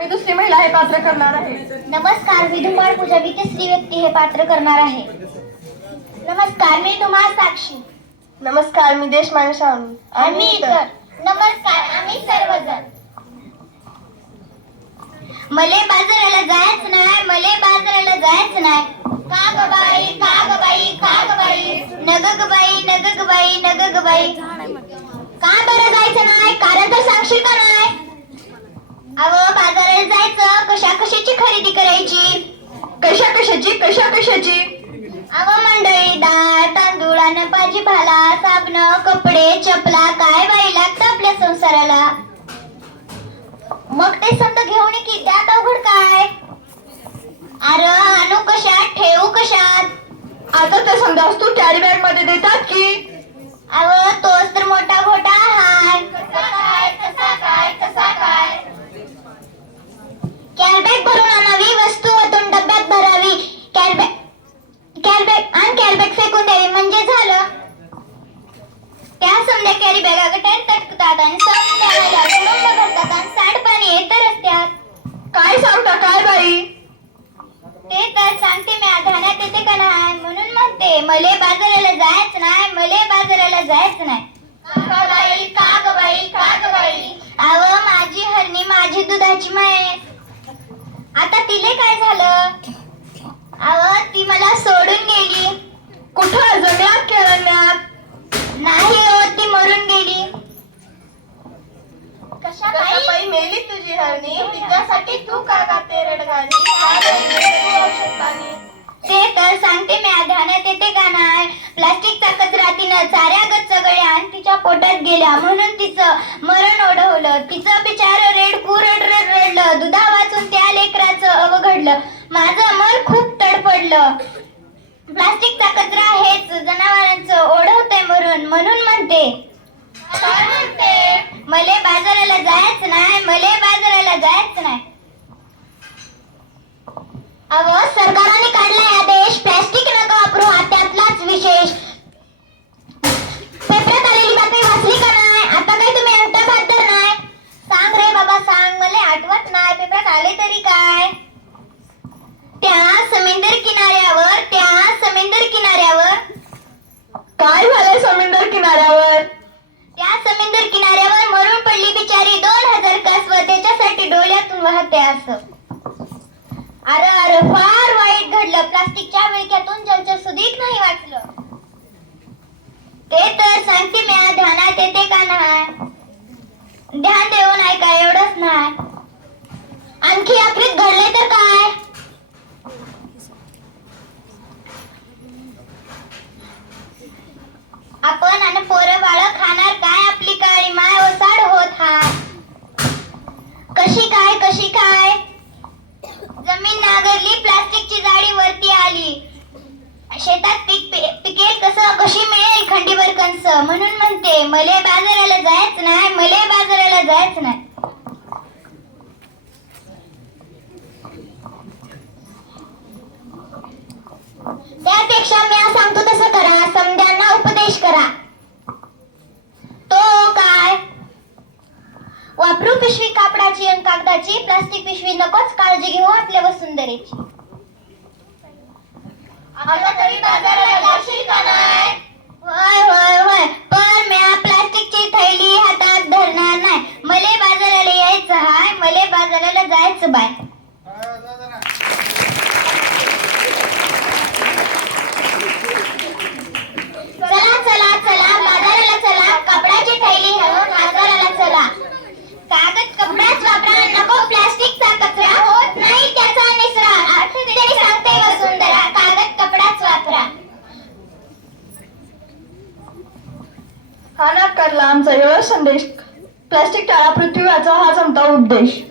मी दुसरी महिला हे पात्र करणार आहे नमस्कार मी धुमाळ पूजा मी तिसरी व्यक्ती हे पात्र करणार आहे नमस्कार मी धुमाळ साक्षी नमस्कार मी देश सावनी आम्ही इतर नमस्कार आम्ही सर्वजण मले बाजाराला जायच नाही मले बाजाराला जायच नाही काग बाई काग बाई का बाई नगग बाई नगग बाई नगग बाई का बरं जायचं नाही कारण तर सांगशील का नाही कशा कशाची खरेदी करायची कशा कशाची कशा कशाची अव मंडळी डाळ तांदूळ आणि भाजीपाला साबण कपडे चपला काय बाई लागतं आपल्या संसाराला मग ते समजा घेऊन की त्यात अवघड काय अरे आणू कशात ठेवू कशात आता ते समजा तू कॅरी बॅग मध्ये देतात की अव तोच तर मोठा संध्याकाळी बॅगा गट्यात टकतात आणि संध्याकाळी अडचणून भरतात आणि सांडपाणी येतं रस्त्यात काय सांगता काय बाई ते तर सांगते मी ध्यानात येते का नाही म्हणून म्हणते मले बाजाराला जायचं नाही मले बाजाराला जायचं नाही का बाई का बाई का बाई अव माझी हरणी माझी दुधाची म्हैस आता तिले काय झालं अव ती मला सोड हरणी तू का गाते ते तर सांगते मी ध्यानात येते का नाही प्लास्टिकचा कचरा तिनं चाऱ्या गच गळ्या आणि तिच्या पोटात गेल्या म्हणून तिचं मरण ओढवलं तिचं बिचार रेडकू रड रेड रडलं दुधा वाचून त्या लेकराचं अवघडलं माझं मन खूप तडफडलं प्लास्टिकचा कचरा हेच जनावरांचं ओढवते मरण म्हणून म्हणते म्हणते मले बाजाराला जायच नाही मले बाजाराला जायच नाही अहो सरकारने काढला या वाहते असं अरे अरे फार वाईट घडलं प्लास्टिकच्या विळख्यातून जलचर सुधीक नाही वाचलं ते तर सांगते मी ध्यानात येते का नाही ध्यान देऊन ऐका एवढंच नाही आणखी आपली घडले मले बाजाराला जायचं नाही मले बाजाराला जायचं नाही त्यापेक्षा मी सांगतो तसं करा समध्यांना उपदेश करा तो काय वापरू पिशवी कापडाची आणि कागदाची प्लास्टिक पिशवी नकोच काळजी घेऊ आपल्या वसुंधरेची आता तरी बाजाराला जाशील का नाही होय होय हा नाकारला आमचा एवढा संदेश प्लॅस्टिक टाळा पृथ्वी हाच हा उद्देश